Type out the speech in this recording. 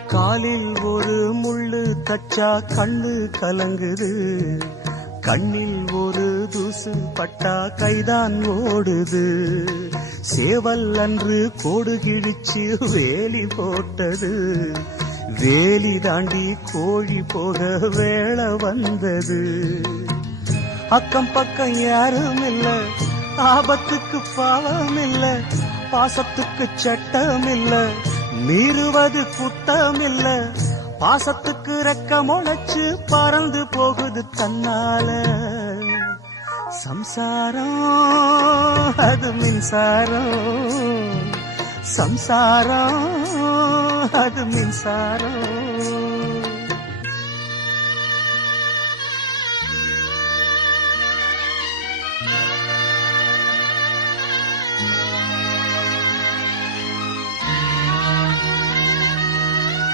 காலில் ஒரு முள்ளு தச்சா கண்ணு கலங்குது, கண்ணில் ஒரு தூசு பட்டா கைதான் ஓடுது. சேவல் அன்று கோடு கிழிச்சு வேலி போட்டது, வேலி தாண்டி கோழி போக வேளை வந்தது. அக்கம் பக்கம் யாரும் இல்ல, ஆபத்துக்கு பாவம் இல்ல, பாசத்துக்கு சட்டம் இல்ல, மீறுவது குத்தம் இல்ல. பாசத்துக்கு ரெக்க முளைச்சு பறந்து போகுது தன்னால. சம்சாரம் அது மின்சாரம், சம்சாரம் அது மின்சாரம்.